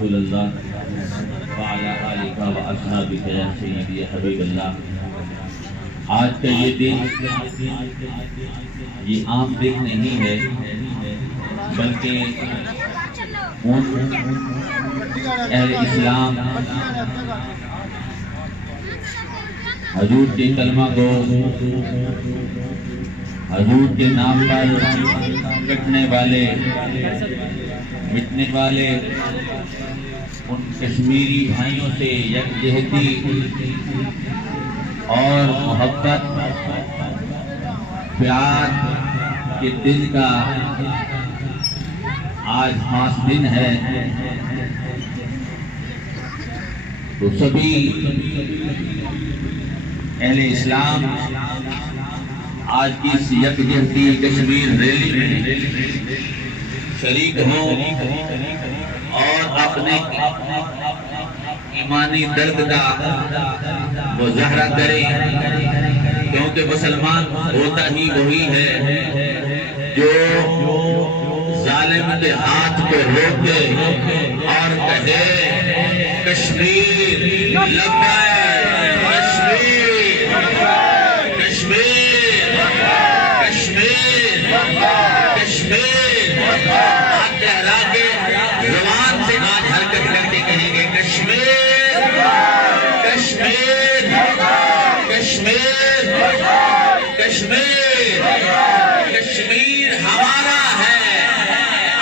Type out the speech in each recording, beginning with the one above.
رسول اللہ وعلی آلک و اصحابک یا سیدی حبیب اللہ۔ آج کا یہ دن یہ عام دن نہیں ہے، بلکہ اہل اسلام حضور کے کلمہ کو حضور کے نام پر کٹنے والے مٹنے والے ان کشمیری بھائیوں سے یکجہتی اور محبت پیار کے دن کا آج خاص دن ہے۔ تو سبھی اہل اسلام آج کی اس یکجہتی کشمیر ریلی میں شریک ہوں اور اپنے ایمانی درد کا مظاہرہ کریں، کیونکہ مسلمان ہوتا ہی وہی ہے جو ظالم کے ہاتھ کو روکے اور کہے کشمیر لبیک، کشمیر کشمیر کشمیر کشمیر، ہاتھ لہرا کے زبان سے آج حرکت کر کے کہیں گے کشمیر کشمیر کشمیر کشمیر، کشمیر ہمارا ہے۔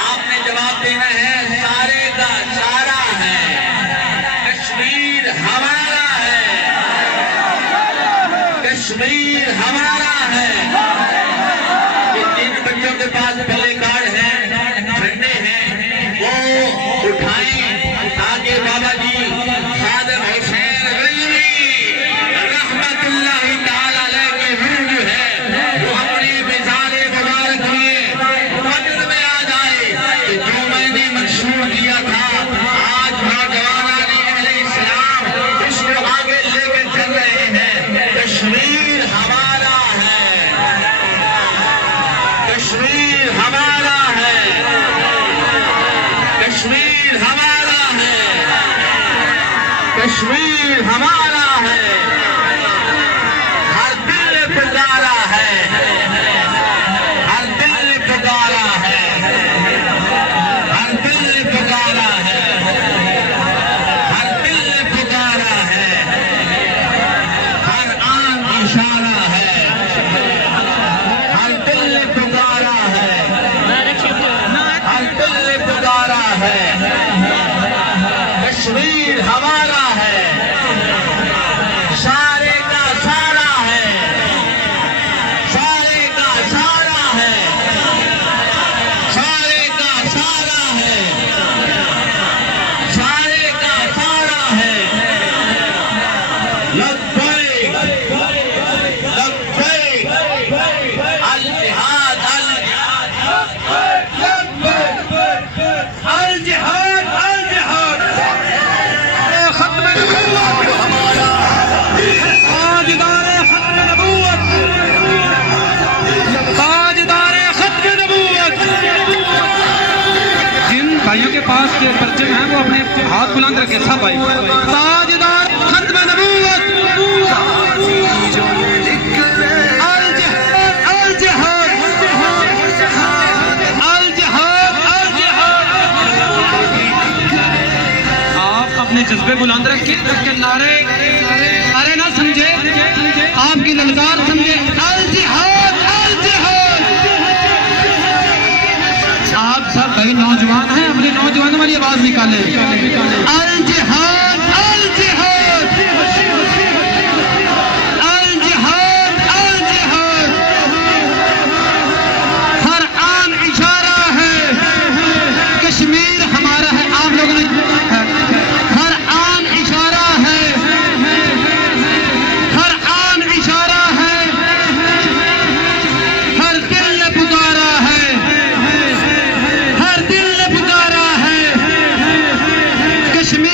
آپ نے جواب دینا ہے سارے کا سارا ہے، کشمیر ہمارا ہے، کشمیر ہمارا ہے۔ جن بچوں کے پاس پلے کارڈ ہیں، جھنڈے ہیں، وہ اٹھائیں تاکہ بابا جی خادم حسین ریلی رحمت اللہ تعالی علیہ کی روح جو ہے وہ اپنی مثال مبارک لیے فجر میں آ جائے کہ جو میں نے منشور دیا تھا آج نوجوانان اہل اسلام اس کو آگے لے کے چل رہے ہیں۔ کشمیر ہمارا ہے، کشمیر ہمارا ہے، کشمیر ہمارا ہے، کشمیر ہمارا ہے۔ ہر دل نے پکارا ہے، ہر دل نے پکارا ہے، ہر دل نے پکارا ہے، ہر دل نے پکارا ہے، ہر آن اشارہ ہے، ہر دل نے پکارا ہے، ہر دل نے پکارا ہے۔ کشمیر ہمارا ہے، سارے کا سارا ہے، سارے کا سارا ہے، سارے کا سارا ہے، سارے کا سارا ہے۔ لبیک لبیک الجہاد الجہاد الجہاد ختم نبوت ہمارا، تاجدار ختم نبوت، تاجدار ختم نبوت۔ جن بھائیوں کے پاس کے پرچم ہیں وہ اپنے ہاتھ بلند رکھے سب بھائی۔ تاجدار ختم نبوت، الجہاد الجہاد الجہاد الجہاد۔ آپ اپنے جذبے بلند رکھیں، نعرے نہ سمجھے، آپ کی للکار سمجھے الجہاد الجہاد۔ آپ سب بھائی نوجوان ہیں، اپنے نوجوانوں والی آواز نکالیں الجہاد الجہاد الجہاد الجہاد۔ ہر آن اشارہ ہے، کشمیر ہمارا ہے۔ آپ لوگوں نے ہر آن اشارہ ہے، ہر آن اشارہ ہے، ہر دل نے پکارا ہے، ہر دل نے پکارا ہے۔ کشمیر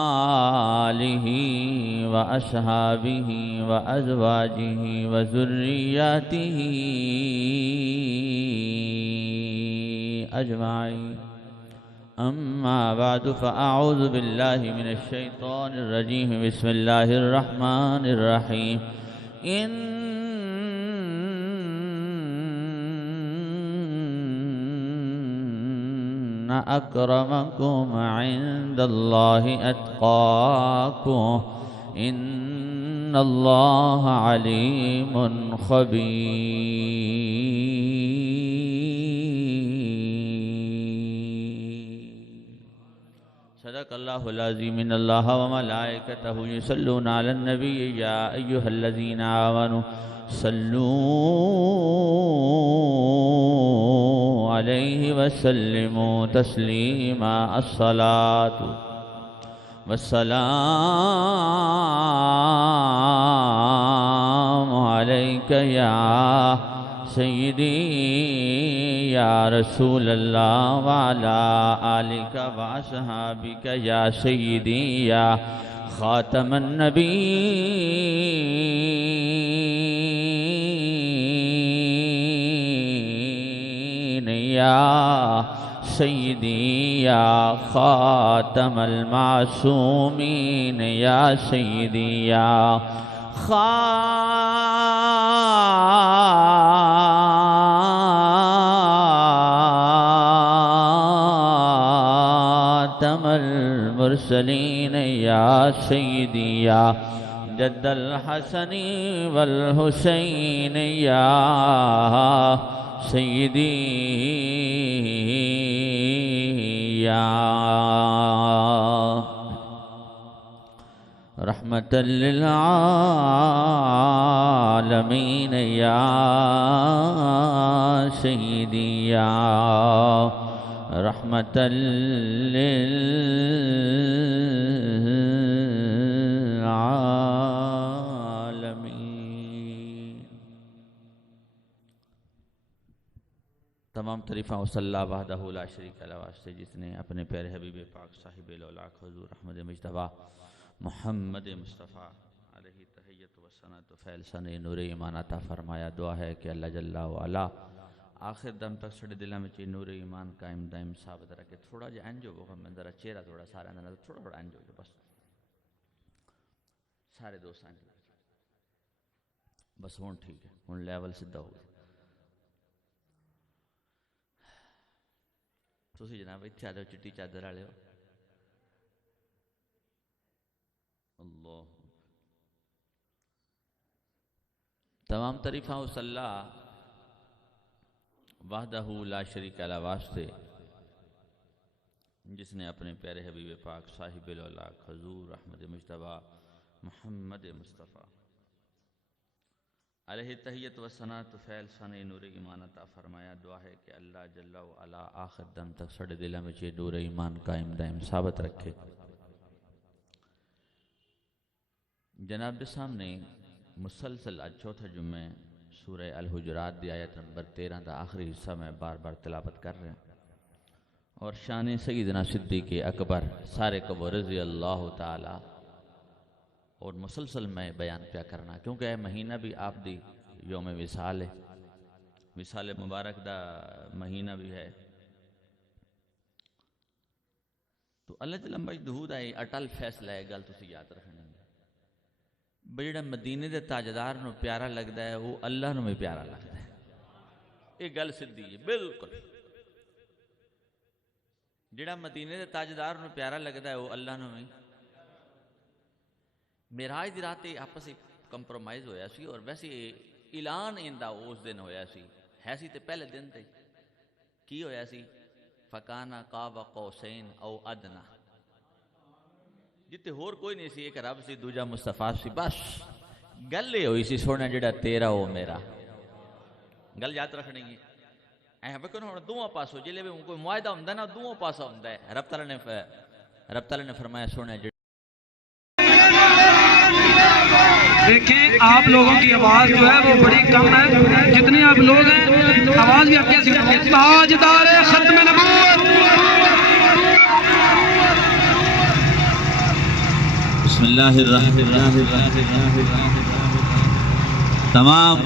وآلہ وأصحابہ وأزواجہ وذریاتہ اجمعین اما بعد فاعوذ باللہ من الشیطان الرجیم بسم اللہ الرحمن الرحیم ان اکرمکم عند اللہ اتقاکم ان اللہ علیم خبیر صدق اللہ العظیم ان اللہ وملائکتہ یصلون علی النبی یا ایہا الذین آمنوا صلوا علیہ وسلموا تسلیما الصلاة والسلام علیک یا سیدی یا رسول اللہ وعلا آلک واصحابک یا سیدی یا خاتم النبیین یا سیدی یا خاتم المعصومین یا سیدی یا خاتم المرسلین یا سیدی یا جد الحسن والحسین یا سیدی یا رحمت للعالمین یا سیدی یا رحمت للعالمین تمام تعریفاں صلی اللہ وحدہ لا شریک لہ واسطے جس نے اپنے پیارے حبیب پاک صاحب الاولاق حضور احمد مجتبیٰ محمد مصطفیٰ علیہ تحیت و ثناء و فیل سنے نور ایمان عطا فرمایا. دعا ہے کہ اللہ جل وعلا آخر دم تک سڑے دلہ میں چی نور ایمان قائم دائم ثابت رکھے. تھوڑا جا انجو وہ میں ذرا چہرہ تھوڑا سارا اندر تھوڑا انجو جو بس سارے دوست انجو بس ہون ٹھیک ہے ہون لیول سدھا ہو گیا. تسی جناب اتھے آ جاؤ چٹی چادر آ لے ہو اللہ تمام تعریفاں اس اللہ وحدہ لا شریک لہ واسطے جس نے اپنے پیارے حبیب پاک صاحب الاولاق حضور احمد مجتبیٰ محمد مصطفیٰ علیہ تحیت و ثناء و فیل ثنے نور ایمان عطا فرمایا. دعا ہے کہ اللہ جل وعلا آخر دم تک سڑے دلہ میں چی نور ایمان قائم دائم ثابت رکھے. جناب کے سامنے مسلسل آج چوتھا جمعہ سورہ الحجرات دی آیت نمبر 13 دا آخری حصہ میں بار بار تلاوت کر رہے ہیں اور شان سیدنا صدیق اکبر سارے کو رضی اللہ تعالی اور مسلسل میں بیان پیا کرنا کیونکہ یہ مہینہ بھی آپ دی یوم وصال ہے. وصال مبارک دا مہینہ بھی ہے تو اللہ جل مجدہ ہے اٹل فیصلہ ہے. گل تسی یاد رکھنا بڑا مدینے دے تاجدار نو پیارا لگتا ہے وہ اللہ نو میں پیارا لگتا ہے. یہ گل سدھی ہے بالکل. جڑا مدینے دے تاجدار نو پیارا لگتا ہے وہ اللہ نو میں. معراج دی رات آپس کمپرومائز ہویا سی اور ویسے اعلان ایندا اس دن ہویا سی ہے سی تے پہلے دن تے کی ہویا سی فکانا قاب قوسین او ادنا جتے ہور کوئی نہیں سی ایک رب سی دوجا مصطفیٰ سی بس گل یہ ہوئی سی سونا جڑا تیرا وہ میرا. گل یاد رکھنی ہے اے بکن ہن دوواں پاسوں جلے بھی کوئی معاہدہ ہوندا نا دوواں پاسوں ہوندا ہے. رب تعالی نے فرمایا سونا دیکھیں آپ لوگوں کی آواز جو ہے وہ بڑی کم ہے. جتنے آپ لوگ ہیں آواز بھی آپ کیسی تاجدار ختم نبوت بسم اللہ الرحمن الرحیم. تمام